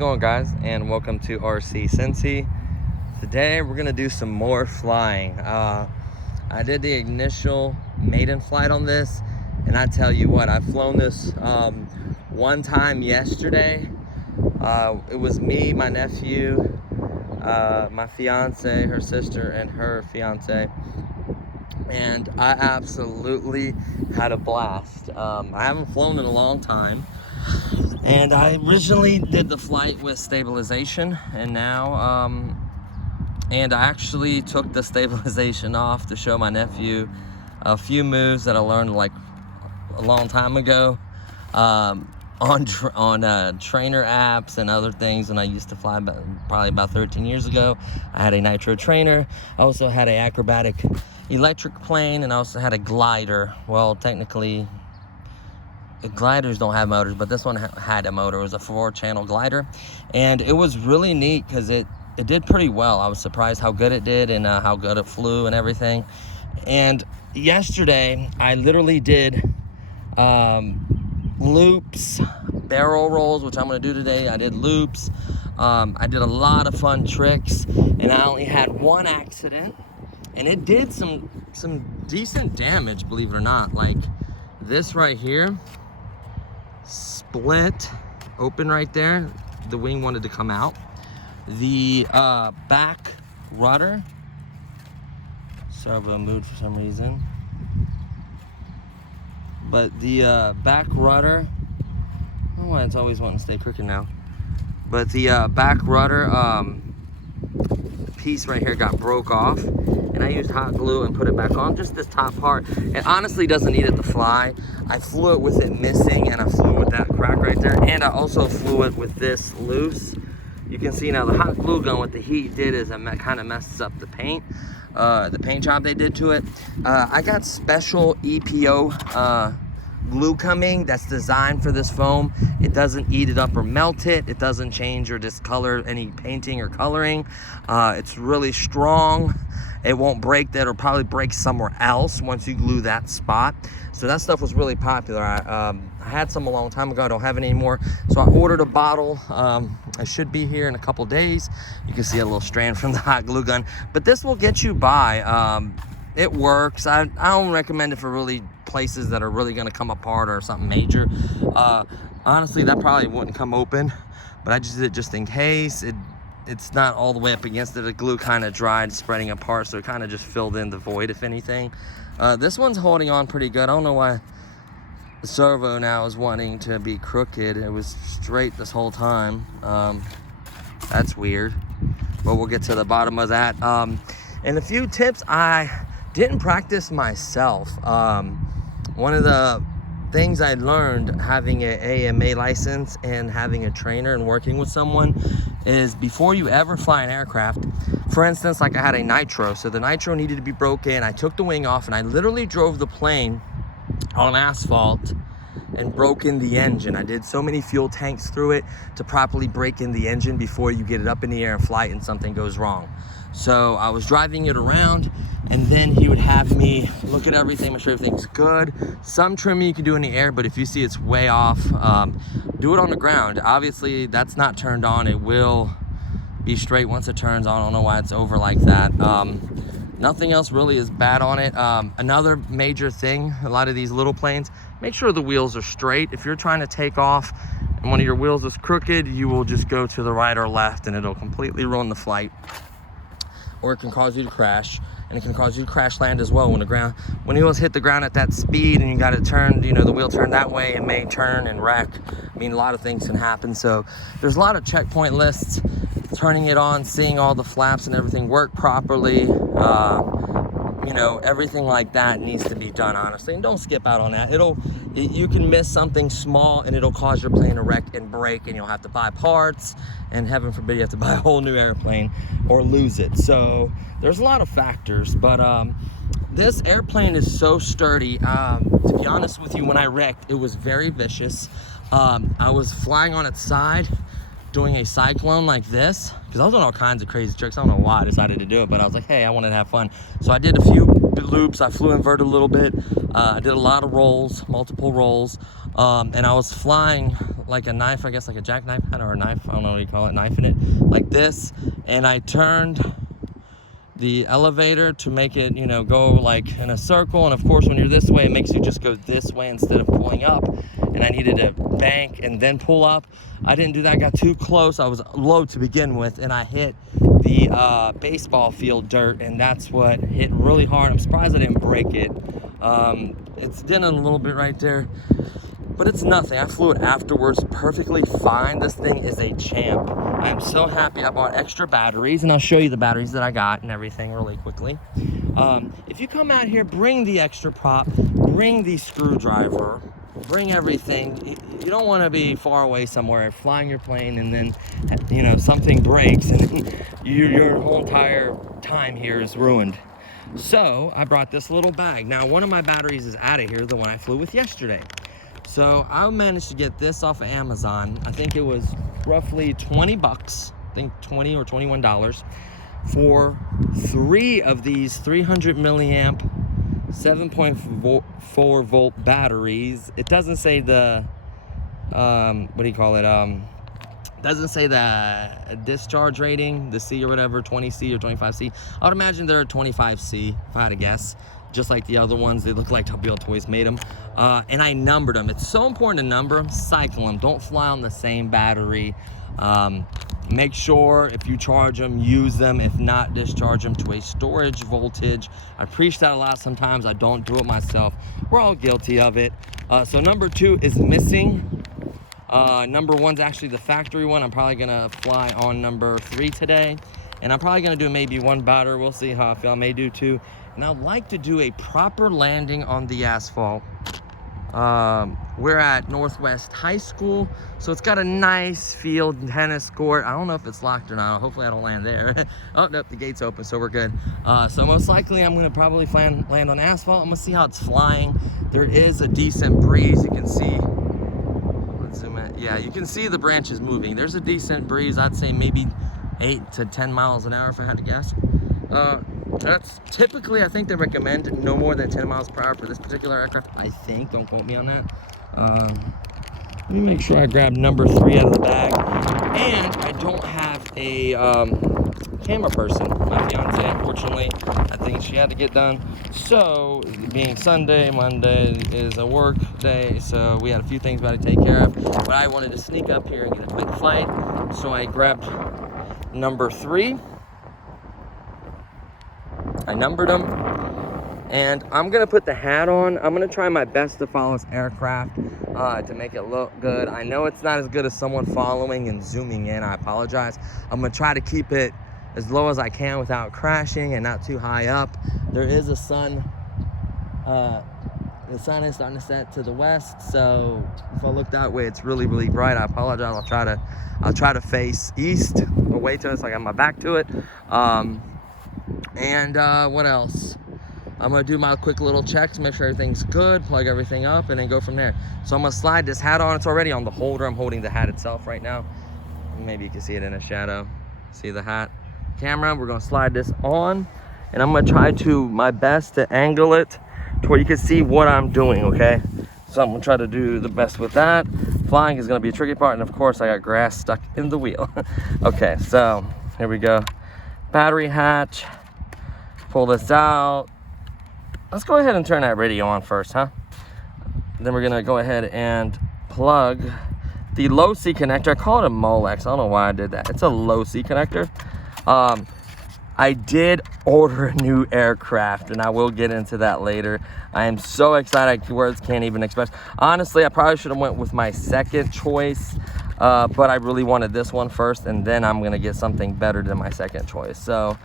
it going, guys? And welcome to RC Cincy. Today we're gonna do some more flying. I did the initial maiden flight on this, and I tell you what, I've flown this one time yesterday. It was me, my nephew, my fiance, her sister, and her fiance, and I absolutely had a blast. I haven't flown in a long time, and I originally did the flight with stabilization, and now and I actually took the stabilization off to show my nephew a few moves that I learned like a long time ago on trainer apps and other things. And I used to fly probably about 13 years ago. I had a nitro trainer. I also had an acrobatic electric plane, and I also had a glider. Well, technically gliders don't have motors, but this one had a motor. It was a 4-channel glider, and it was really neat because it did pretty well. I was surprised how good it did and how good it flew and everything. And yesterday I literally did loops, barrel rolls, which I'm going to do today. I did loops. I did a lot of fun tricks, and I only had one accident, and it did some decent damage, believe it or not. Like this right here, split open right there. The wing wanted to come out. The back rudder servo moved for some reason, but the back rudder, I don't know why it's always wanting to stay crooked now, but the back rudder piece right here got broke off, and I used hot glue and put it back on, just this top part. It honestly doesn't need it to fly. I flew it with it missing, and I flew it with that crack right there, and I also flew it with this loose. You can see now the hot glue gun, what the heat did is it kind of messes up the paint job they did to it. I got special EPO glue coming that's designed for this foam. It doesn't eat it up or melt it. It doesn't change or discolor any painting or coloring. It's really strong. It won't break. That'll probably break somewhere else once you glue that spot. So that stuff was really popular. I had some a long time ago. I don't have any anymore. So I ordered a bottle. I should be here in a couple days. You can see a little strand from the hot glue gun, but this will get you by. It works. I don't recommend it for really places that are really going to come apart or something major. Honestly, that probably wouldn't come open, but I just did it just in case. It's not all the way up against it. The glue kind of dried, spreading apart, so it kind of just filled in the void, if anything. This one's holding on pretty good. I don't know why the servo now is wanting to be crooked. It was straight this whole time. That's weird, but we'll get to the bottom of that. And a few tips I didn't practice myself. One of the things I learned having an AMA license and having a trainer and working with someone is before you ever fly an aircraft, for instance, like I had a nitro, so the nitro needed to be broken. I took the wing off, and I literally drove the plane on asphalt and broke in the engine. I did so many fuel tanks through it to properly break in the engine before you get it up in the air and flight and something goes wrong. So I was driving it around, and then he would have me look at everything, make sure everything's good. Some trimming you can do in the air, but if you see it's way off, do it on the ground. Obviously that's not turned on. It will be straight once it turns on. I don't know why it's over like that. Nothing else really is bad on it. Another major thing, a lot of these little planes, make sure the wheels are straight. If you're trying to take off and one of your wheels is crooked, you will just go to the right or left, and it'll completely ruin the flight. Or it can cause you to crash, and it can cause you to crash land as well when the wheels hit the ground at that speed, and you got it turned, you know, the wheel turned that way, and may turn and wreck. I mean, a lot of things can happen. So there's a lot of checkpoint lists, turning it on, seeing all the flaps and everything work properly. You know, everything like that needs to be done, honestly, and don't skip out on that. You can miss something small, and it'll cause your plane to wreck and break, and you'll have to buy parts, and heaven forbid you have to buy a whole new airplane or lose it. So there's a lot of factors, but this airplane is so sturdy. To be honest with you, when I wrecked, it was very vicious. I was flying on its side, doing a cyclone like this, because I was doing all kinds of crazy tricks. I don't know why I decided to do it, but I was like, hey, I wanted to have fun. So I did a few loops. I flew inverted a little bit. I did a lot of rolls, multiple rolls, and I was flying like a knife, I guess like a jackknife kind of, or a knife, I don't know what you call it, knife in it, like this, and I turned the elevator to make it, you know, go like in a circle. And of course, when you're this way, it makes you just go this way instead of pulling up. And I needed to bank and then pull up. I didn't do that. I got too close. I was low to begin with, and I hit the baseball field dirt, and that's what hit really hard. I'm surprised I didn't break it. It's dented a little bit right there, but it's nothing. I flew it afterwards perfectly fine. This thing is a champ. I'm so happy. I bought extra batteries, and I'll show you the batteries that I got and everything really quickly. If you come out here, bring the extra prop, bring the screwdriver, bring everything. You don't want to be far away somewhere flying your plane and then, you know, something breaks and your whole entire time here is ruined. So I brought this little bag. Now, one of my batteries is out of here, the one I flew with yesterday. So I managed to get this off of Amazon. I think it was roughly 20 bucks, I think 20 or $21 for 3 of these 300 milliamp 7.4 volt batteries. It doesn't say the what do you call it, doesn't say the discharge rating, the C or whatever, 20C or 25C. I would imagine they're 25C if I had to guess, just like the other ones. They look like Topio Toys made them. And I numbered them. It's so important to number them, cycle them. Don't fly on the same battery. Make sure if you charge them, use them. If not, discharge them to a storage voltage. I preach that a lot sometimes. I don't do it myself. We're all guilty of it. So number 2 is missing. Number 1's actually the factory one. I'm probably gonna fly on number 3 today. And I'm probably gonna do maybe 1 batter. We'll see how I feel. I may do 2. And I'd like to do a proper landing on the asphalt. We're at Northwest High School, so it's got a nice field and tennis court. I don't know if it's locked or not. Hopefully I don't land there. Oh, nope, the gate's open, so we're good. So most likely I'm gonna probably land on asphalt. I'm gonna see how it's flying. There is a decent breeze. You can see, let's zoom in. Yeah, you can see the branches moving. There's a decent breeze. I'd say maybe 8 to 10 miles an hour if I had to guess. That's typically, I think they recommend no more than 10 miles per hour for this particular aircraft. I think, don't quote me on that. Let me make sure I grab number 3 out of the bag. And I don't have a camera person. My fiance, unfortunately, I think she had to get done. So, being Sunday, Monday is a work day, so we had a few things we had to take care of. But I wanted to sneak up here and get a quick flight, so I grabbed number 3. I numbered them, and I'm gonna put the hat on. I'm gonna try my best to follow this aircraft to make it look good. I know it's not as good as someone following and zooming in. I apologize. I'm gonna try to keep it as low as I can without crashing and not too high up. There is a sun. The sun is starting to set to the west, so if I look that way, it's really, really bright. I apologize. I'll try to face east, away to it, so I got my back to it. And what else? I'm gonna do my quick little checks, make sure everything's good, plug everything up, and then go from there. So I'm gonna slide this hat on. It's already on the holder. I'm holding the hat itself right now. Maybe you can see it in a shadow. See the hat camera? We're gonna slide this on, and I'm gonna try to my best to angle it to where you can see what I'm doing, okay? So I'm gonna try to do the best with that. Flying is gonna be a tricky part, and of course I got grass stuck in the wheel. Okay, so here we go. Battery hatch. Pull this out. Let's go ahead and turn that radio on first, huh? Then we're gonna go ahead and plug the low C connector. I call it a Molex. I don't know why I did that. It's a low C connector. I did order a new aircraft, and I will get into that later. I am so excited. Words can't even express. Honestly, I probably should have went with my second choice, but I really wanted this one first, and then I'm gonna get something better than my second choice. So,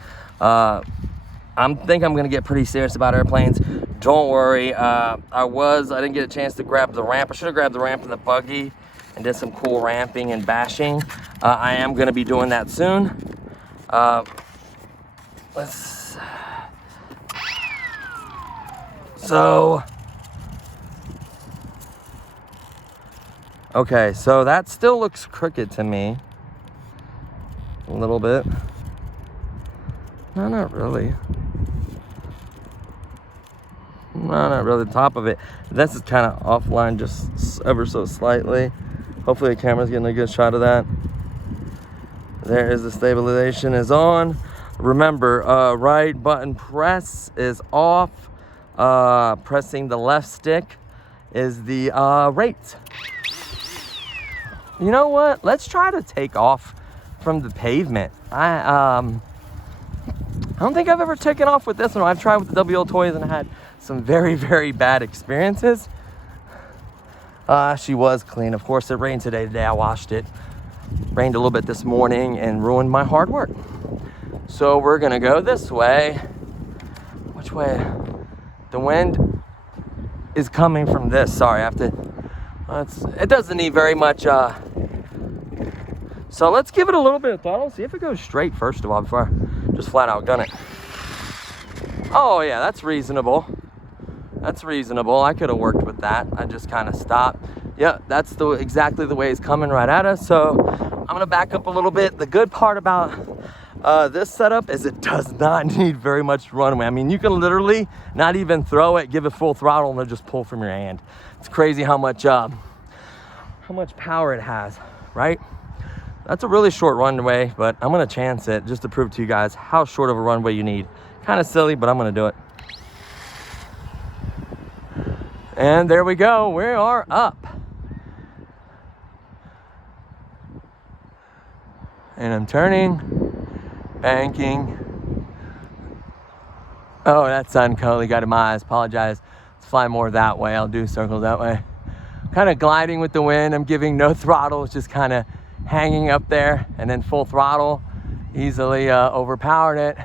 I think I'm gonna get pretty serious about airplanes. Don't worry. I didn't get a chance to grab the ramp. I should have grabbed the ramp in the buggy and did some cool ramping and bashing. I am gonna be doing that soon. Okay, so that still looks crooked to me. A little bit. No, not really. No, not really. The top of it. This is kind of offline, just ever so slightly. Hopefully the camera's getting a good shot of that. There is the stabilization is on. Remember, right button press is off. Pressing the left stick is the rate. You know what? Let's try to take off from the pavement. I don't think I've ever taken off with this one. I've tried with the WL toys and I had some very, very bad experiences. She was clean. Of course, it rained today. I washed it. Rained a little bit this morning and ruined my hard work. So we're gonna go this way. Which way? The wind is coming from this. Sorry, I have to. It doesn't need very much. So let's give it a little bit of throttle. See if it goes straight first of all before I just flat out gun it. Oh yeah, that's reasonable. That's reasonable. I could have worked with that. I just kind of stopped. Yeah, that's exactly the way it's coming right at us. So I'm gonna back up a little bit. The good part about this setup is it does not need very much runway. I mean, you can literally not even throw it, give it full throttle, and it'll just pull from your hand. It's crazy how much power it has, right? That's a really short runway, but I'm gonna chance it just to prove to you guys how short of a runway you need. Kind of silly, but I'm gonna do it. And there we go, we are up. And I'm turning, banking. Oh, that sun totally got in my eyes, apologize. Let's fly more that way, I'll do circles that way. Kind of gliding with the wind, I'm giving no throttle, it's just kind of hanging up there, and then full throttle, easily overpowered it.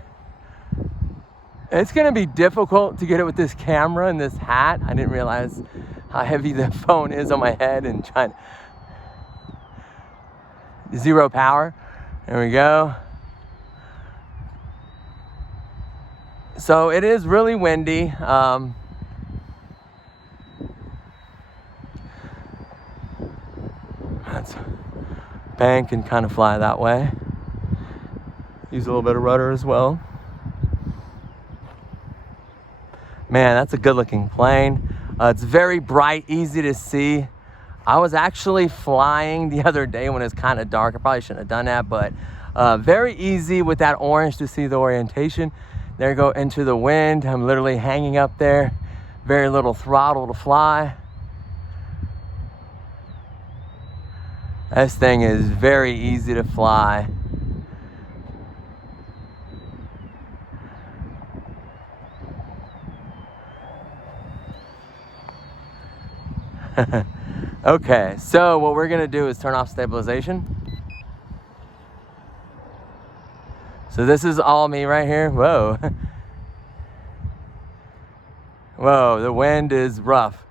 It's gonna be difficult to get it with this camera and this hat. I didn't realize how heavy the phone is on my head and trying zero power. There we go. So it is really windy. Let's bank and kind of fly that way. Use a little bit of rudder as well. Man, that's a good looking plane. It's very bright, easy to see. I was actually flying the other day when it was kind of dark. I probably shouldn't have done that, but very easy with that orange to see the orientation. There you go into the wind. I'm literally hanging up there. Very little throttle to fly. This thing is very easy to fly. Okay, so what we're gonna do is turn off stabilization. So this is all me right here. Whoa. Whoa, the wind is rough.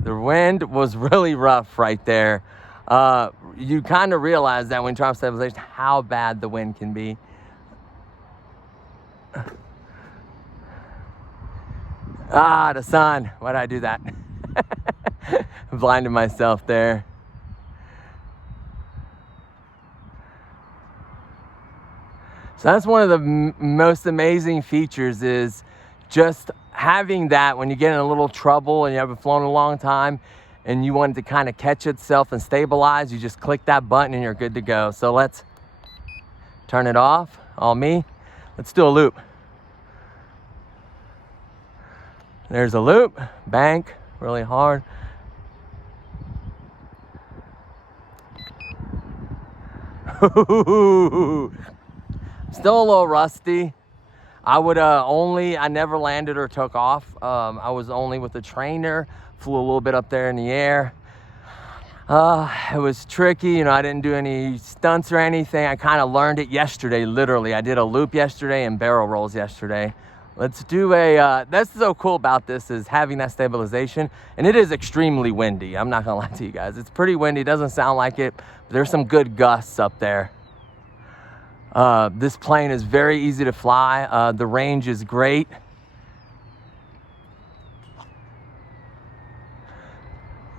The wind was really rough right there. You kind of realize that when you turn off stabilization, how bad the wind can be. Ah, the sun. Why did I do that? Blinded myself there. So that's one of the most amazing features, is just having that when you get in a little trouble and you haven't flown a long time and you want it to kind of catch itself and stabilize, you just click that button and you're good to go. So let's turn it off, all me. Let's do a loop. There's a loop, bank, really hard. Still a little rusty. I would I never landed or took off. I was only with the trainer, flew a little bit up there in the air. It was tricky, you know, I didn't do any stunts or anything. I kind of learned it yesterday, literally. I did a loop yesterday and barrel rolls yesterday. Let's do that's so cool about this is having that stabilization, and it is extremely windy. I'm not gonna lie to you guys. It's pretty windy, it doesn't sound like it, but there's some good gusts up there. This plane is very easy to fly. The range is great.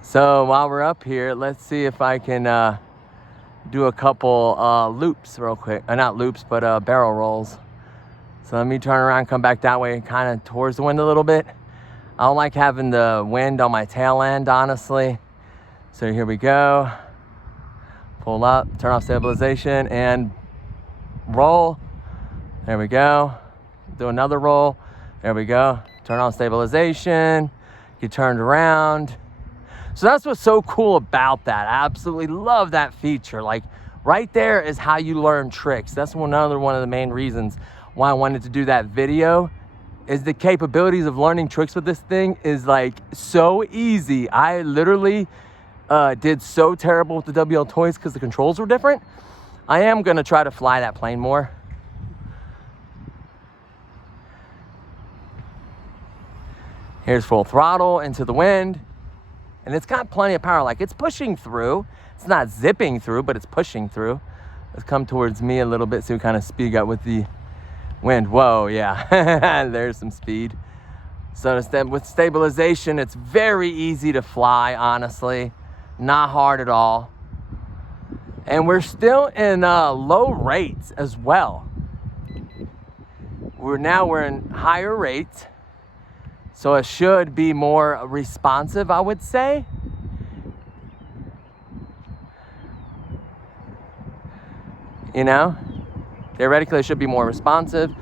So while we're up here, let's see if I can do a couple loops real quick. Not loops, but barrel rolls. So let me turn around, come back that way, kind of towards the wind a little bit. I don't like having the wind on my tail end, honestly. So here we go. Pull up, turn off stabilization, and roll. There we go. Do another roll. There we go. Turn on stabilization. You turned around. So that's what's so cool about that. I absolutely love that feature. Like right there is how you learn tricks. That's another one of the main reasons why I wanted to do that video, is the capabilities of learning tricks with this thing is like so easy. I literally did so terrible with the WL toys because the controls were different. I am gonna try to fly that plane more. Here's full throttle into the wind. And it's got plenty of power, like it's pushing through. It's not zipping through, but it's pushing through. Let's come towards me a little bit, see what kind of speed got with the wind. Whoa, yeah, there's some speed. So with stabilization, it's very easy to fly, honestly. Not hard at all. And we're still in low rates as well. We're in higher rates. So it should be more responsive, I would say. You know, theoretically it should be more responsive.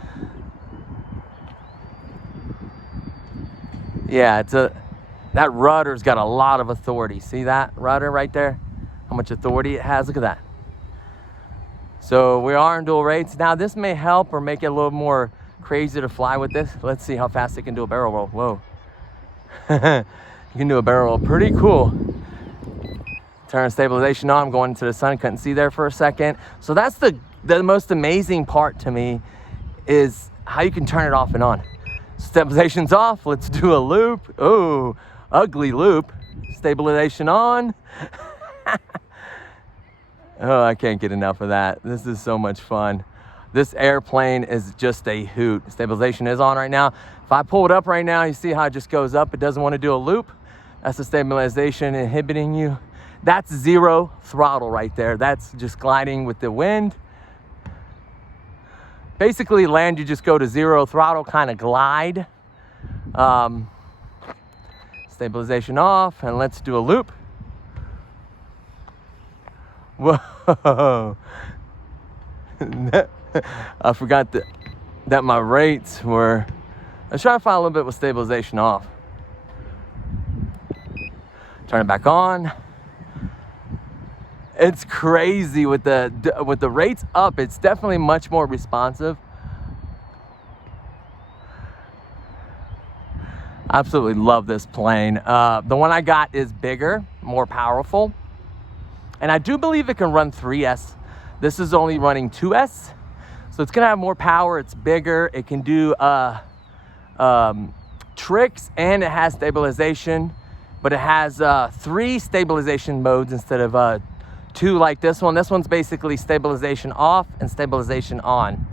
Yeah, that rudder's got a lot of authority. See that rudder right there? How much authority it has, look at that. So we are in dual rates. Now this may help or make it a little more crazy to fly with this. Let's see how fast it can do a barrel roll. Whoa. You can do a barrel roll, pretty cool. Turn stabilization on, I'm going into the sun, couldn't see there for a second. So that's the most amazing part to me, is how you can turn it off and on. Stabilization's off, let's do a loop. Oh, ugly loop. Stabilization on. Oh, I can't get enough of that. This is so much fun. This airplane is just a hoot. Stabilization is on right now. If I pull it up right now, you see how it just goes up. It doesn't want to do a loop. That's the stabilization inhibiting you. That's zero throttle right there. That's just gliding with the wind. Basically land, you just go to zero throttle, kind of glide. Stabilization off, and let's do a loop. Whoa. I forgot that my rates were, let's try to find a little bit with stabilization off. Turn it back on. It's crazy with the rates up. It's definitely much more responsive. Absolutely love this plane. The one I got is bigger, more powerful, and I do believe it can run 3S. This is only running 2S, so it's gonna have more power. It's bigger. It can do tricks, and it has stabilization, but it has 3 stabilization modes instead of 2 like this one. This one's basically stabilization off and stabilization on.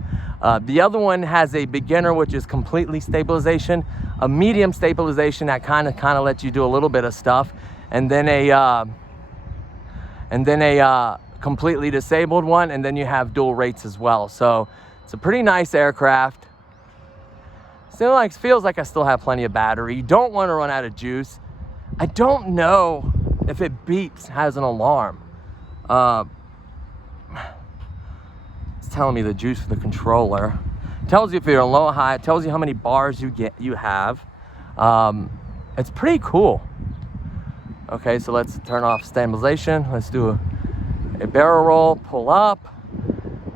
The other one has a beginner, which is completely stabilization, a medium stabilization that kind of lets you do a little bit of stuff, and then a completely disabled one, and then you have dual rates as well. So it's a pretty nice aircraft. Still feels like I still have plenty of battery. You don't want to run out of juice. I don't know if it beeps, has an alarm. It's telling me the juice for the controller. It tells you if you're low or high. It tells you how many bars you have. It's pretty cool. Okay, so let's turn off stabilization. Let's do a barrel roll, pull up,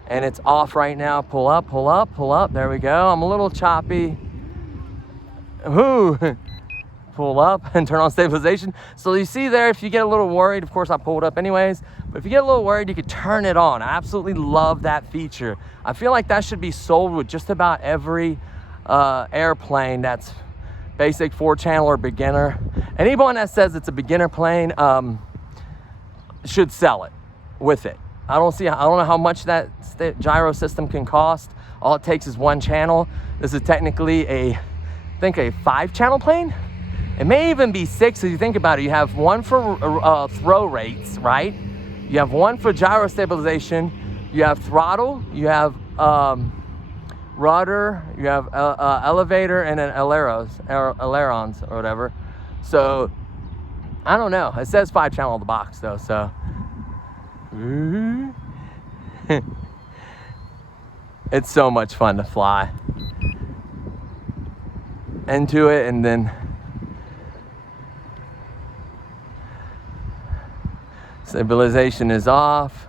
and it's off right now. Pull up, pull up, pull up. There we go. I'm a little choppy. Ooh. Pull up and turn on stabilization. So you see there, if you get a little worried, of course I pulled up anyways, but if you get a little worried, you could turn it on. I absolutely love that feature. I feel like that should be sold with just about every airplane that's basic 4-channel or beginner. Anyone that says it's a beginner plane should sell it with it. I don't know how much that gyro system can cost. All it takes is 1 channel. This is technically I think a 5-channel plane. It may even be 6 if you think about it. You have 1 for throw rates, right? You have 1 for gyro stabilization. You have throttle. You have rudder. You have elevator, and then ailerons or whatever. So I don't know. It says 5-channel on the box though, so. It's so much fun to fly into it, and then stabilization is off.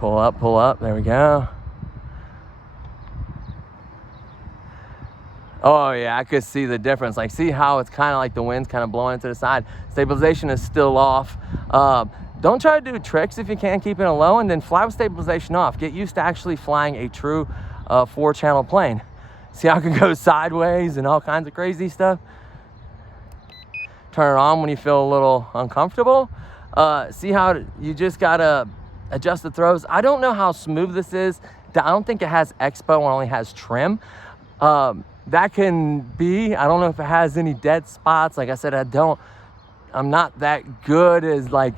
Pull up, there we go. Oh yeah, I could see the difference. Like, see how it's kind of like the wind's kind of blowing to the side. Stabilization is still off. Don't try to do tricks if you can't keep it low, and then fly with stabilization off. Get used to actually flying a true 4-channel plane. See how it can go sideways and all kinds of crazy stuff? Turn it on when you feel a little uncomfortable. See how you just gotta adjust the throws. I don't know how smooth this is. I don't think it has expo, it only has trim. That can be, I don't know if it has any dead spots. Like I said, I'm not that good as, like,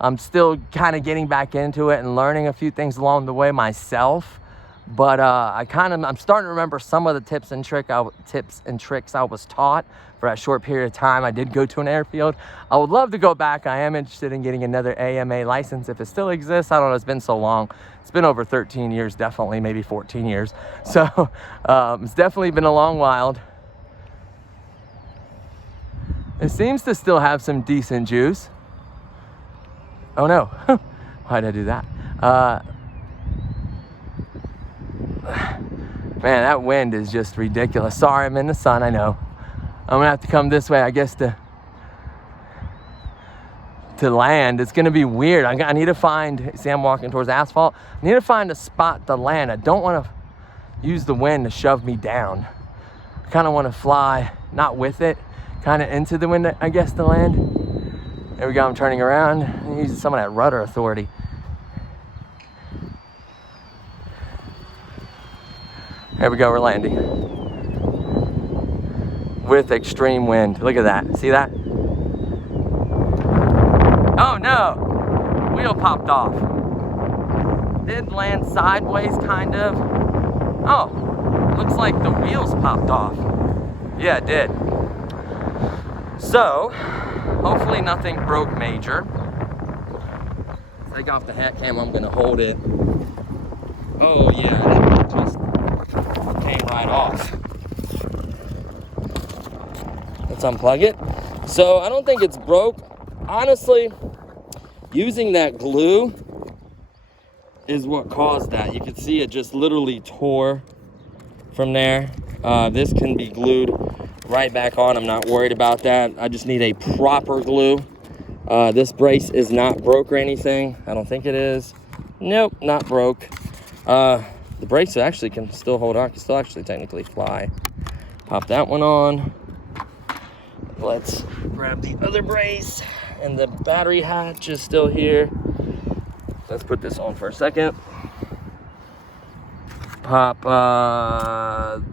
I'm still kind of getting back into it and learning a few things along the way myself. But I'm starting to remember some of the tips and tricks I was taught for that short period of time. I did go to an airfield. I would love to go back. I am interested in getting another AMA license if it still exists. I don't know, it's been so long. It's been over 13 years, definitely, maybe 14 years. So it's definitely been a long while. It seems to still have some decent juice. Oh no, why did I do that? Man, that wind is just ridiculous. Sorry, I'm in the sun, I know. I'm gonna have to come this way, I guess, to land. It's gonna be weird. I need to find, see, I'm walking towards asphalt. I need to find a spot to land. I don't wanna use the wind to shove me down. I kinda wanna fly, not with it, kinda into the wind, I guess, to land. There we go, I'm turning around. I'm using some of that rudder authority. There we go, we're landing. With extreme wind. Look at that, see that? Oh no, wheel popped off. Did land sideways, kind of. Oh, looks like the wheels popped off. Yeah, it did. So, hopefully nothing broke major. Take off the hat cam, I'm gonna hold it. Oh yeah, it just came right off. Let's unplug it. So I don't think it's broke. Honestly, using that glue is what caused that. You can see it just literally tore from there. This can be glued right back on. I'm not worried about that. I just need a proper glue. This brace is not broke or anything. I don't think it is. Nope, not broke. The brace actually can still hold on. Can still actually technically fly. Pop that one on. Let's grab the other brace, and the battery hatch is still here. Let's put this on for a second. Pop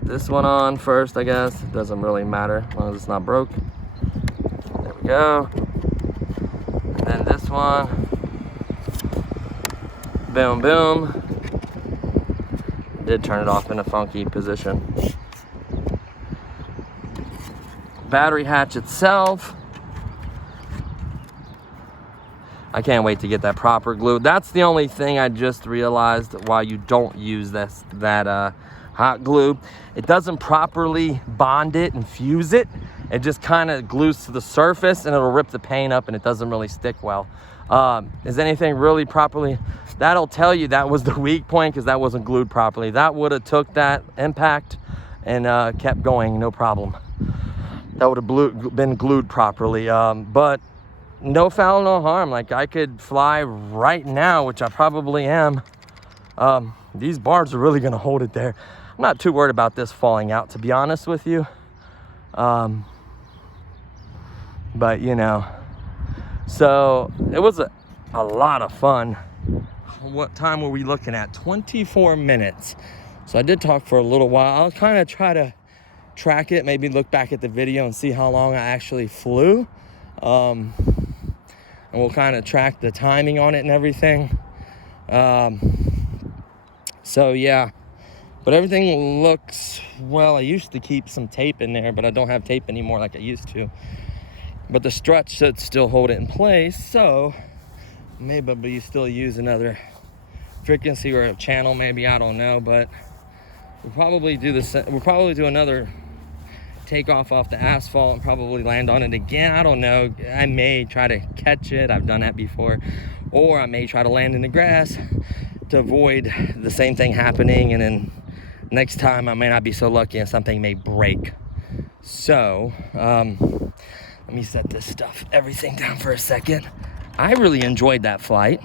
this one on first, I guess. It doesn't really matter as long as it's not broke. There we go. And then this one. Boom, boom. Did turn it off in a funky position. Battery hatch itself. I can't wait to get that proper glue. That's the only thing I just realized why you don't use that hot glue. It doesn't properly bond it and fuse it. It just kind of glues to the surface and it'll rip the paint up and it doesn't really stick well. Is anything really properly? That'll tell you that was the weak point because that wasn't glued properly. That would have took that impact and kept going, no problem. That would have been glued properly. But no foul, no harm. Like, I could fly right now, which I probably am. These bars are really gonna hold it there. I'm not too worried about this falling out, to be honest with you. But you know, so it was a lot of fun. What time were we looking at? 24 minutes. So I did talk for a little while. I'll kind of try to track it, maybe look back at the video and see how long I actually flew. And we'll kind of track the timing on it and everything. So yeah, but everything looks well. I used to keep some tape in there, but I don't have tape anymore like I used to. but the strut should still hold it in place. So maybe you still use another frequency or a channel, maybe, I don't know, but we'll probably do another takeoff off the asphalt and probably land on it again. I don't know. I may try to catch it. I've done that before. Or I may try to land in the grass to avoid the same thing happening. And then next time I may not be so lucky and something may break. So, let me set everything down for a second. I really enjoyed that flight.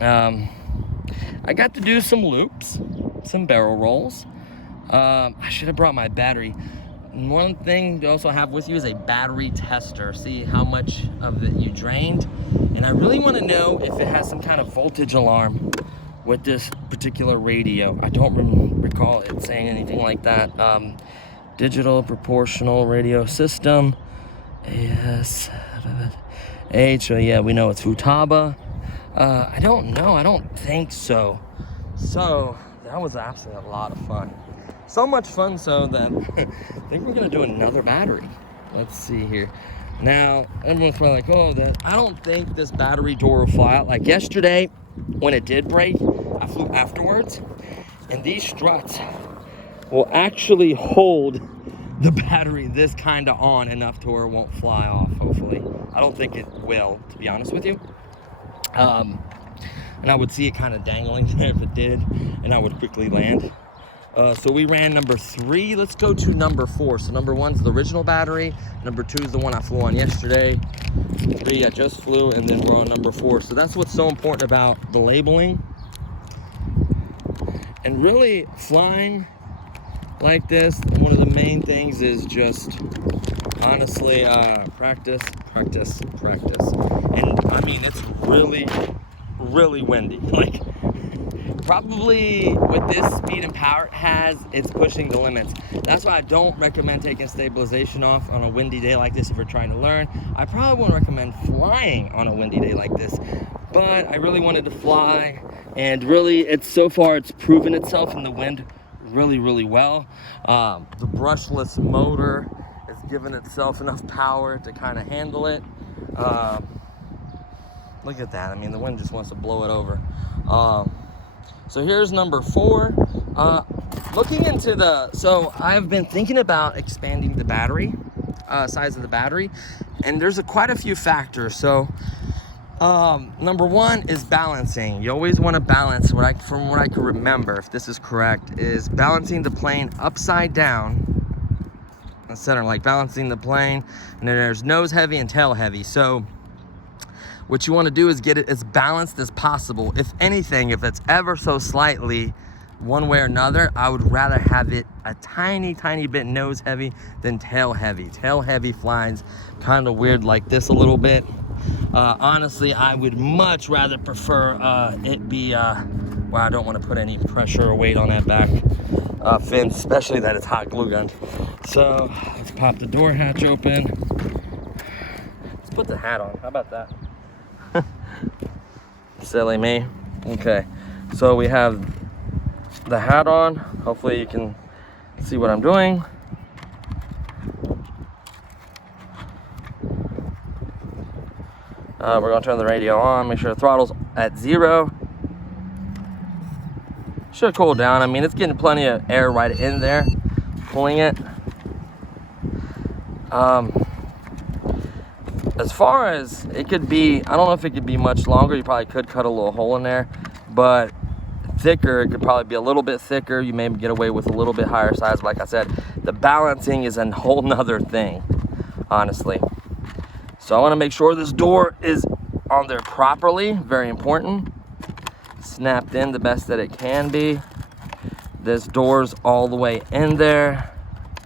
I got to do some loops, some barrel rolls. I should have brought my battery. One thing to also have with you is a battery tester. See how much of it you drained. And I really want to know if it has some kind of voltage alarm with this particular radio. I don't recall it saying anything like that. Digital proportional radio system. ASH, yeah, we know it's Futaba. I don't know, I don't think so. So that was absolutely a lot of fun. So much fun so that I think we're gonna do another battery. Let's see here. Now, everyone's probably like, oh, I don't think this battery door will fly out. Like yesterday, when it did break, I flew afterwards, and these struts will actually hold the battery this kind of on enough to where it won't fly off, hopefully. I don't think it will, to be honest with you. And I would see it kind of dangling there if it did, and I would quickly land. So we ran number 3. Let's go to number 4. So number 1's the original battery. Number 2 is the one I flew on yesterday. 3 I just flew, and then we're on number 4. So that's what's so important about the labeling. And really flying like this, one of the main things is just honestly practice. And I mean, it's really windy. Like, probably with this speed and power it has, it's pushing the limits. That's why I don't recommend taking stabilization off on a windy day like this if you're trying to learn. I probably wouldn't recommend flying on a windy day like this, but I really wanted to fly, and really so far it's proven itself in the wind really well. The brushless motor has given itself enough power to kind of handle it. Look at that. I mean, the wind just wants to blow it over. So here's number 4. Looking into so I've been thinking about expanding the battery, size of the battery, and there's quite a few factors. So number 1 is balancing. You always want to balance, from what I can remember, if this is correct, is balancing the plane upside down, the center, like balancing the plane, and then there's nose heavy and tail heavy. So what you want to do is get it as balanced as possible. If anything, if it's ever so slightly one way or another, I would rather have it a tiny bit nose heavy than tail heavy. Tail heavy flies kind of weird like this a little bit. Honestly, I would much rather prefer it be well, I don't want to put any pressure or weight on that back fin, especially that it's hot glue gun. So let's pop the door hatch open. Let's put the hat on. How about that? Silly me. Okay, so we have the hat on. Hopefully you can see what I'm doing. We're gonna turn the radio on, make sure the throttle's at 0. Should cool down. I mean, it's getting plenty of air right in there, pulling it. As far as it could be, I don't know if it could be much longer. You probably could cut a little hole in there, but thicker, it could probably be a little bit thicker. You may get away with a little bit higher size. But like I said, the balancing is a whole nother thing, honestly. So I want to make sure this door is on there properly. Very important. Snapped in the best that it can be. This door's all the way in there.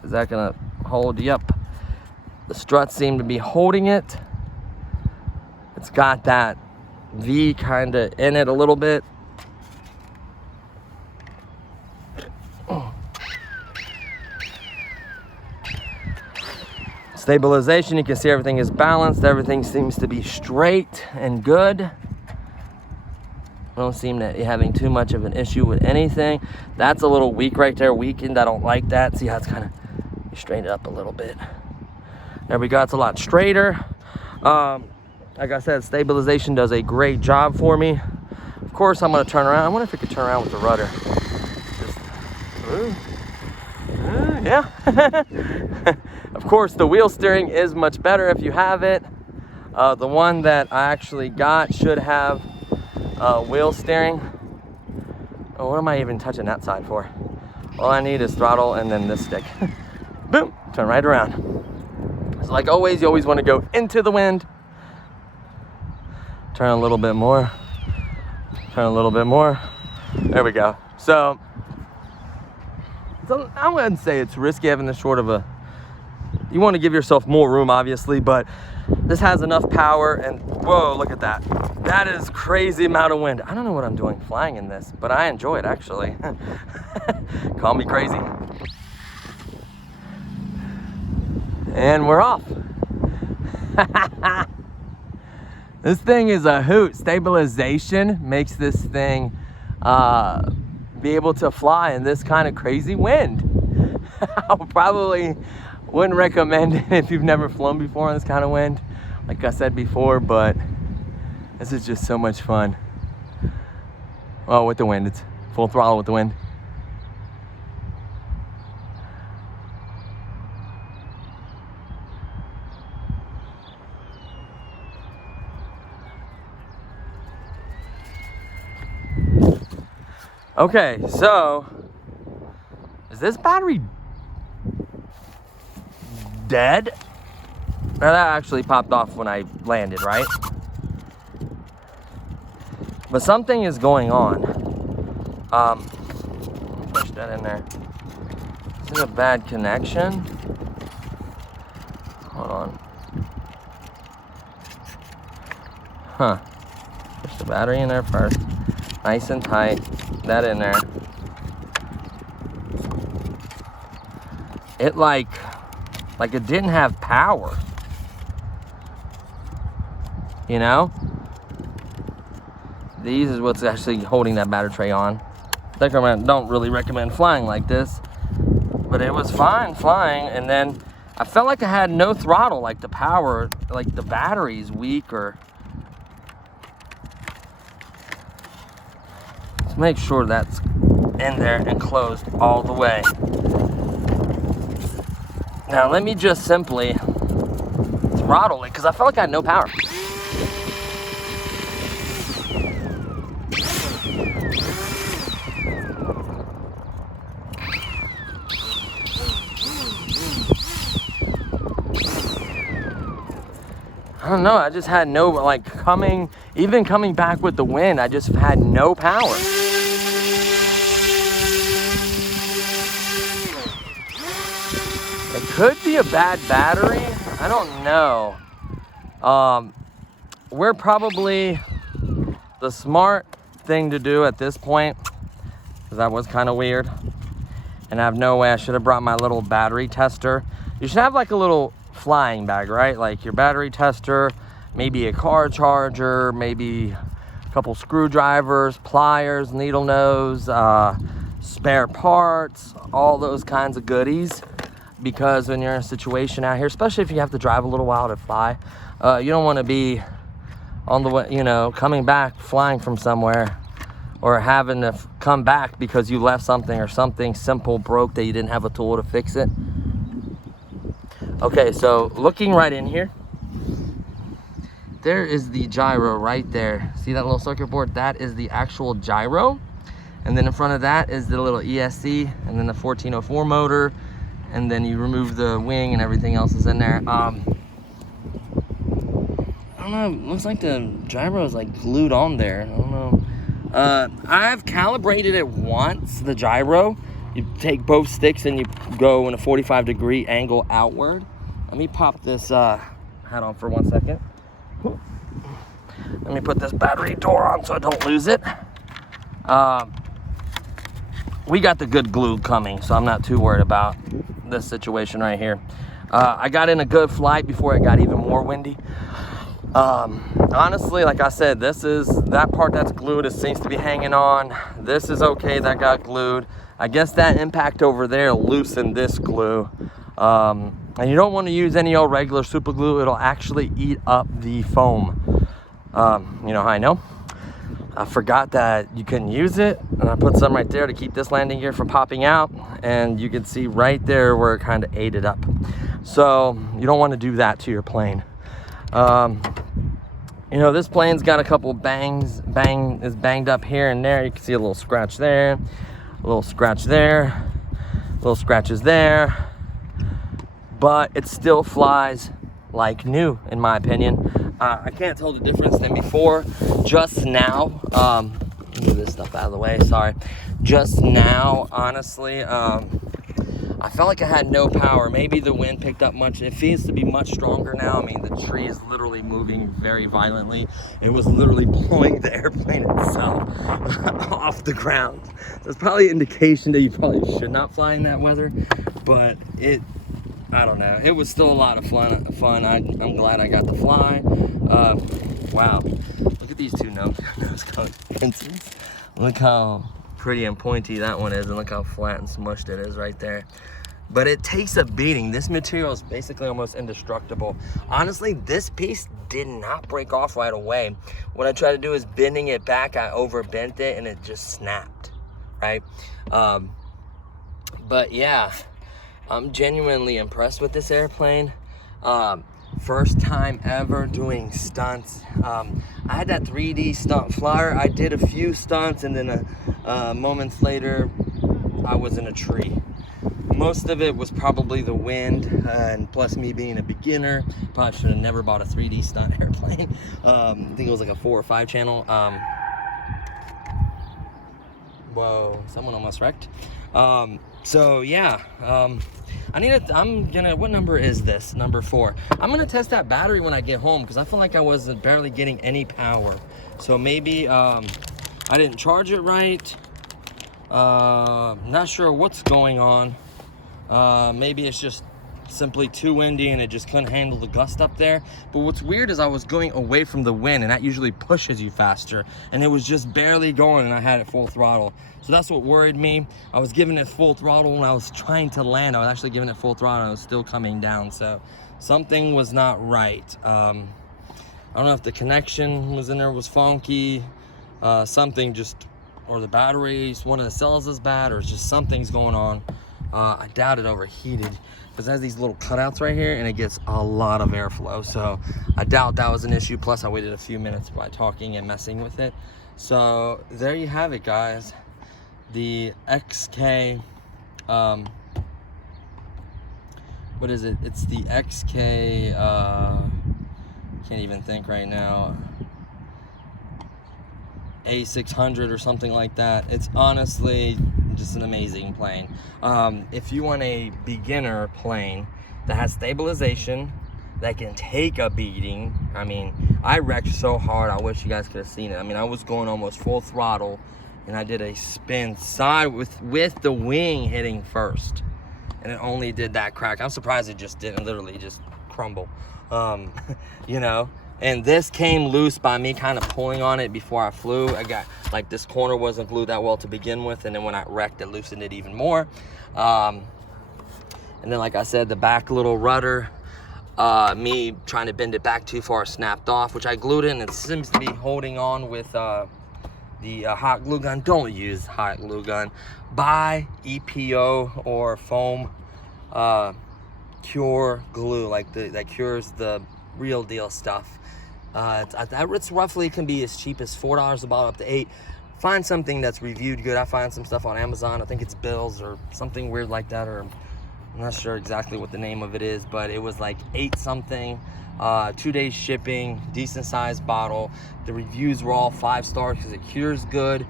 Is that gonna hold? Yep. The struts seem to be holding it. It's got that V kind of in it a little bit. Stabilization, you can see everything is balanced. Everything seems to be straight and good. I don't seem to be having too much of an issue with anything. That's a little weak right there, weakened. I don't like that. See how it's kind of straightened up a little bit. There we go, it's a lot straighter. Like I said, stabilization does a great job for me. Of course, I'm gonna turn around. I wonder if it could turn around with the rudder. Yeah. Of course, the wheel steering is much better if you have it. The one that I actually got should have wheel steering. Oh, what am I even touching that side for? All I need is throttle and then this stick. Boom, turn right around. So like always, you always want to go into the wind. Turn a little bit more. Turn a little bit more. There we go. So I wouldn't say it's risky having this short of a, you want to give yourself more room obviously, but this has enough power. And whoa, look at that. That is crazy amount of wind. I don't know what I'm doing flying in this, but I enjoy it actually. Call me crazy. And we're off. This thing is a hoot. Stabilization makes this thing be able to fly in this kind of crazy wind. I probably wouldn't recommend it if you've never flown before in this kind of wind, like I said before, but this is just so much fun. Oh, with the wind, it's full throttle with the wind. Okay, so is this battery dead? Now that actually popped off when I landed, right? But something is going on. Push that in there. Is it a bad connection? Hold on. Huh. Push the battery in there first. Nice and tight. That in there. It like it didn't have power. You know? These is what's actually holding that battery tray on. I don't really recommend flying like this, but it was fine flying. And then I felt like I had no throttle, like the power, like the battery's weak. Or let's make sure that's in there and closed all the way. Now let me just simply throttle it because I felt like I had no power. I don't know, I just had no, like even coming back with the wind, I just had no power. It could be a bad battery, I don't know. We're probably the smart thing to do at this point, because that was kind of weird. And I have no way, I should have brought my little battery tester. You should have like a little flying bag, right? Like your battery tester, maybe a car charger, maybe a couple screwdrivers, pliers, needle nose, spare parts, all those kinds of goodies. Because when you're in a situation out here, especially if you have to drive a little while to fly, you don't want to be on the way, you know, coming back, flying from somewhere, or having to come back because you left something or something simple broke that you didn't have a tool to fix it. Okay, so looking right in here, there is the gyro right there. See that little circuit board? That is the actual gyro. And then in front of that is the little ESC and then the 1404 motor. And then you remove the wing and everything else is in there. I don't know, it looks like the gyro is like glued on there. I don't know. I've calibrated it once, the gyro. You take both sticks and you go in a 45-degree angle outward. Let me pop this hat on for 1 second. Let me put this battery door on so I don't lose it. We got the good glue coming, so I'm not too worried about this situation right here. I got in a good flight before it got even more windy. Honestly, like I said, this is that part that's glued. It seems to be hanging on. This is okay, that got glued. I guess that impact over there loosened this glue. And you don't want to use any old regular super glue. It'll actually eat up the foam. You know how I know? I forgot that you couldn't use it, and I put some right there to keep this landing gear from popping out, and you can see right there where it kind of ate it up. So you don't want to do that to your plane. You know, this plane's got a couple is banged up here and there. You can see a little scratch there, a little scratch there, little scratches there, but it still flies like new, in my opinion. I can't tell the difference than before. Just now, move this stuff out of the way, sorry. Just now, honestly, I felt like I had no power. Maybe the wind picked up much. It feels to be much stronger now. I mean, the tree is literally moving very violently. It was literally blowing the airplane itself off the ground. So it's probably an indication that you probably should not fly in that weather, but I don't know. It was still a lot of fun. I'm glad I got to fly. Wow. Look at these two nose cone pincers. Look how pretty and pointy that one is, and look how flat and smushed it is right there. But it takes a beating. This material is basically almost indestructible. Honestly, this piece did not break off right away. What I tried to do is bending it back. I overbent it and it just snapped, right? But yeah, I'm genuinely impressed with this airplane. First time ever doing stunts. I had that 3D stunt flyer. I did a few stunts, and then moments later, I was in a tree. Most of it was probably the wind, and plus me being a beginner. Probably should have never bought a 3D stunt airplane. I think it was like a 4 or 5 channel. Whoa, someone almost wrecked. So yeah, what number is this? Number 4. I'm gonna test that battery when I get home, because I feel like I wasn't barely getting any power. So maybe I didn't charge it right. Not sure what's going on. Maybe it's just simply too windy and it just couldn't handle the gust up there. But what's weird is I was going away from the wind, and that usually pushes you faster, and it was just barely going, and I had it full throttle. So that's what worried me. I was giving it full throttle when I was trying to land. I was actually giving it full throttle and I was still coming down. So something was not right. I don't know if the connection was in there was funky, something just, or the batteries, one of the cells is bad, or just something's going on. I doubt it overheated, because it has these little cutouts right here and it gets a lot of airflow. So I doubt that was an issue. Plus I waited a few minutes by talking and messing with it. So there you have it, guys. The XK, what is it? It's the XK, can't even think right now. A600 or something like that. It's honestly just an amazing plane. If you want a beginner plane that has stabilization, that can take a beating, I mean, I wrecked so hard, I wish you guys could have seen it. I mean, I was going almost full throttle, and I did a spin side with the wing hitting first, and it only did that crack. I'm surprised it just didn't literally just crumble. You know, and this came loose by me kind of pulling on it before I flew. I got, like, this corner wasn't glued that well to begin with, and then when I wrecked, it loosened it even more. And then, like I said, the back little rudder, me trying to bend it back too far, snapped off, which I glued in. It seems to be holding on with the hot glue gun. Don't use hot glue gun. Buy EPO or foam cure glue, like that cures the real deal stuff. It's roughly can be as cheap as $4 a bottle, up to $8. Find something that's reviewed good. I find some stuff on Amazon. I think it's Bill's or something weird like that, or I'm not sure exactly what the name of it is, but it was like 8 something, 2 days shipping, decent sized bottle. The reviews were all 5 stars because it cures good.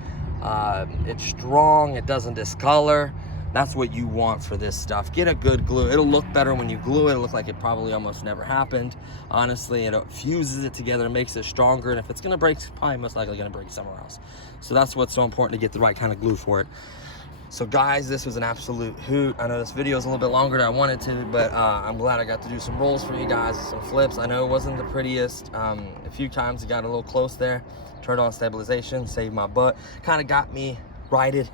It's strong, it doesn't discolor. That's what you want for this stuff. Get a good glue. It'll look better when you glue it. It'll look like it probably almost never happened. Honestly, it fuses it together, makes it stronger, and if it's gonna break, it's probably most likely gonna break somewhere else. So that's what's so important, to get the right kind of glue for it. So guys, this was an absolute hoot. I know this video is a little bit longer than I wanted to, but I'm glad I got to do some rolls for you guys, some flips. I know it wasn't the prettiest. A few times it got a little close there. Turned on stabilization, saved my butt. Kind of got me righted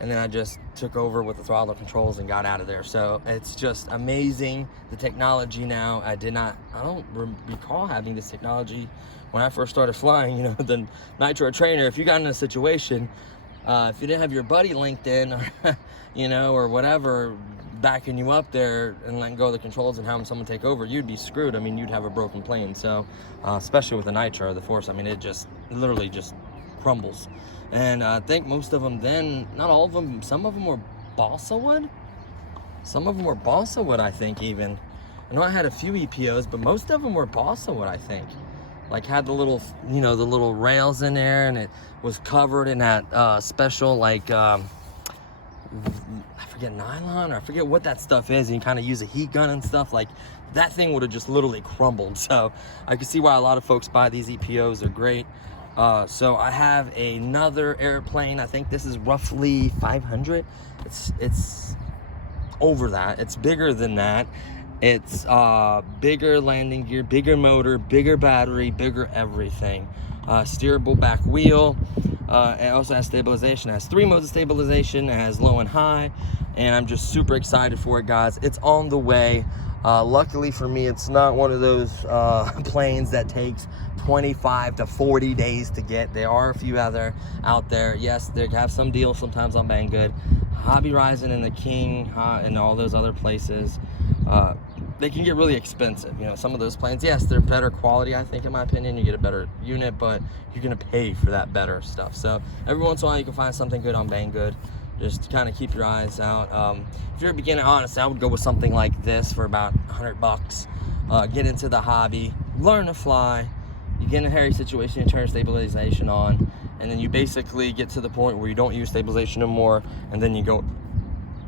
and then I just took over with the throttle controls and got out of there. So it's just amazing, the technology now. I don't recall having this technology when I first started flying. You know, the Nitro trainer, if you got in a situation, if you didn't have your buddy linked in, or, you know, or whatever, backing you up there and letting go of the controls and having someone take over, you'd be screwed. I mean, you'd have a broken plane. So especially with the Nitro, the Force, I mean, it literally just crumbles. And I think most of them then, not all of them, some of them were balsa wood. Some of them were balsa wood, I think, even. I know I had a few EPOs, but most of them were balsa wood, I think. Like, had the little, you know, the little rails in there, and it was covered in that special, like, I forget, nylon, or I forget what that stuff is, and you kind of use a heat gun and stuff. Like, that thing would have just literally crumbled. So I can see why a lot of folks buy these EPOs. They're great. So I have another airplane. I think this is roughly 500. It's over that. It's bigger than that. It's bigger landing gear, bigger motor, bigger battery, bigger everything. Steerable back wheel. It also has stabilization. It has 3 modes of stabilization. It has low and high, and I'm just super excited for it, guys. It's on the way. Luckily for me, it's not one of those planes that takes 25 to 40 days to get. There are a few other out there. Yes, they have some deals sometimes on Banggood. Hobby Rising and the King and all those other places, they can get really expensive. You know, some of those planes, yes, they're better quality, I think, in my opinion. You get a better unit, but you're gonna pay for that better stuff. So every once in a while you can find something good on Banggood. Just kind of keep your eyes out. If you're a beginner, honestly, I would go with something like this for about 100 bucks. Get into the hobby, learn to fly. You get in a hairy situation, you turn stabilization on, and then you basically get to the point where you don't use stabilization no more, and then you go,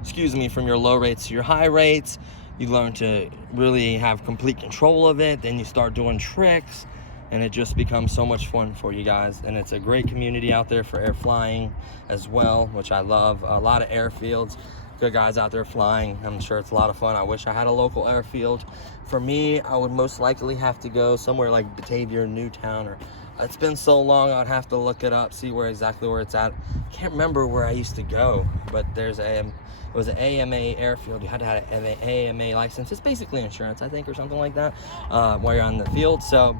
excuse me, from your low rates to your high rates. You learn to really have complete control of it. Then you start doing tricks, and it just becomes so much fun for you guys. And it's a great community out there for air flying as well, which I love. A lot of airfields, good guys out there flying. I'm sure it's a lot of fun. I wish I had a local airfield. For me, I would most likely have to go somewhere like Batavia or Newtown, or it's been so long, I'd have to look it up, see exactly where it's at. Can't remember where I used to go, but it was an AMA airfield. You had to have an AMA license. It's basically insurance, I think, or something like that, while you're on the field. So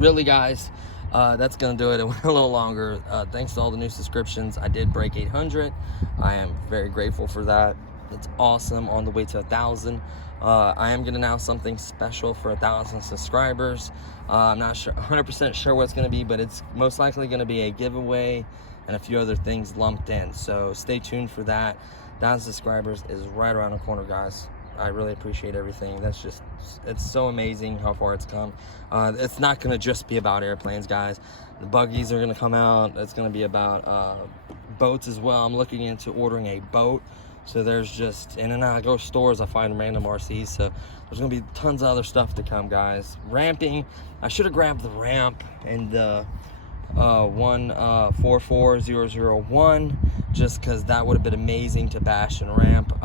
really, guys, that's gonna do it. It went a little longer. Thanks to all the new subscriptions. I did break 800. I am very grateful for that. It's awesome. On the way to 1,000. I am gonna announce something special for 1,000 subscribers. I'm not sure, 100% sure what it's gonna be, but it's most likely gonna be a giveaway and a few other things lumped in. So stay tuned for that. 1,000 subscribers is right around the corner, guys. I really appreciate everything. It's so amazing how far it's come. It's not gonna just be about airplanes, guys. The buggies are gonna come out. It's gonna be about boats as well. I'm looking into ordering a boat. So there's just, and I go to stores, I find random RCs. So there's gonna be tons of other stuff to come, guys. Ramping, I should have grabbed the ramp in the 44001, just because that would have been amazing to bash and ramp.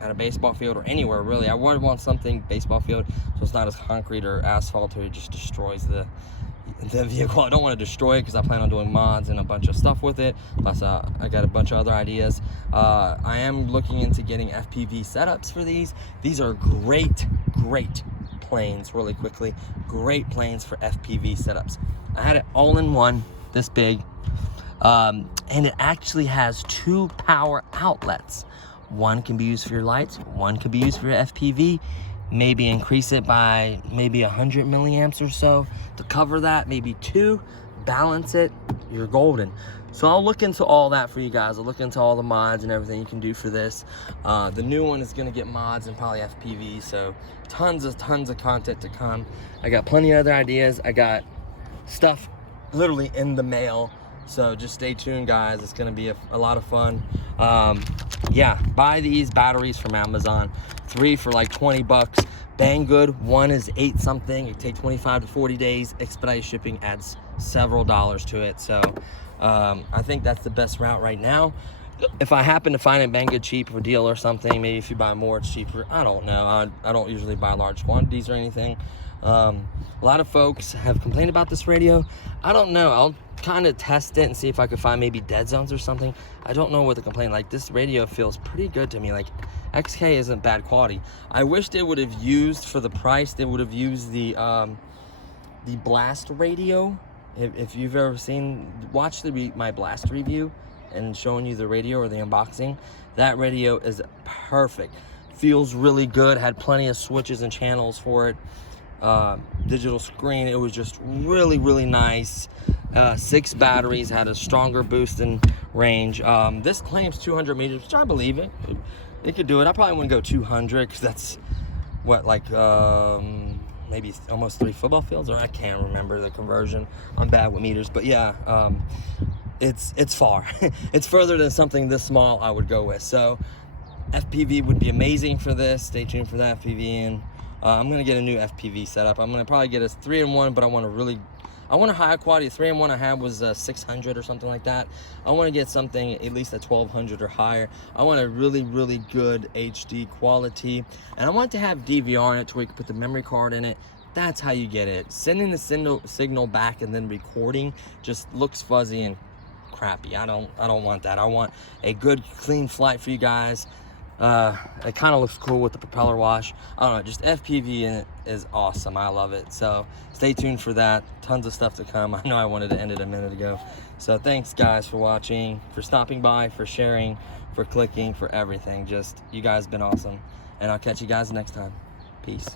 At a baseball field or anywhere, really. I would want something baseball field, so it's not as concrete or asphalt, or it just destroys the vehicle. I don't want to destroy it because I plan on doing mods and a bunch of stuff with it. Plus, I got a bunch of other ideas. I am looking into getting FPV setups for these. These are great planes, really quickly. Great planes for FPV setups. I had it all in one, this big, and it actually has 2 power outlets. One can be used for your lights, one can be used for your FPV. Maybe increase it by maybe 100 milliamps or so to cover that, maybe 2, balance it, you're golden. So I'll look into all that for you guys. I'll look into all the mods and everything you can do for this. The new one is gonna get mods and probably FPV, so tons of content to come. I got plenty of other ideas. I got stuff literally in the mail. So just stay tuned, guys. It's gonna be a lot of fun. Yeah, buy these batteries from Amazon. 3 for like 20 bucks. Banggood, 1 is 8 something. It takes 25 to 40 days. Expedited shipping adds several dollars to it. So I think that's the best route right now. If I happen to find it Banggood cheap or deal or something, maybe if you buy more, it's cheaper. I don't know. I don't usually buy large quantities or anything. A lot of folks have complained about this radio. I don't know. I'll kind of test it and see if I could find maybe dead zones or something. I don't know what the complaint. Like, this radio feels pretty good to me. Like, XK isn't bad quality. I wish they would have used, for the price, they would have used the Blast radio. If you've ever watch my Blast review and showing you the radio or the unboxing, that radio is perfect. Feels really good, had plenty of switches and channels for it. Digital screen, it was just really, really nice. 6 batteries, had a stronger boost in range. This claims 200 meters, which I believe it. It could do it. I probably wouldn't go 200 because that's what, like, maybe almost 3 football fields, or I can't remember the conversion. I'm bad with meters, but yeah, it's far. It's further than something this small I would go with. So FPV would be amazing for this. Stay tuned for that FPV, and I'm gonna get a new FPV setup. I'm gonna probably get a 3-in-1, but I want a high quality. 3-in-1 I had was 600 or something like that. I want to get something at least at 1200 or higher. I want a really, really good HD quality, and I want to have DVR in it to where you can put the memory card in it. That's how you get it. Sending the signal back and then recording just looks fuzzy and crappy. I don't want that. I want a good, clean flight for you guys. It kind of looks cool with the propeller wash. I don't know, just FPV in it is awesome. I love it. So stay tuned for that. Tons of stuff to come. I know I wanted to end it a minute ago. So thanks guys for watching, for stopping by, for sharing, for clicking, for everything. Just, you guys have been awesome. And I'll catch you guys next time. Peace.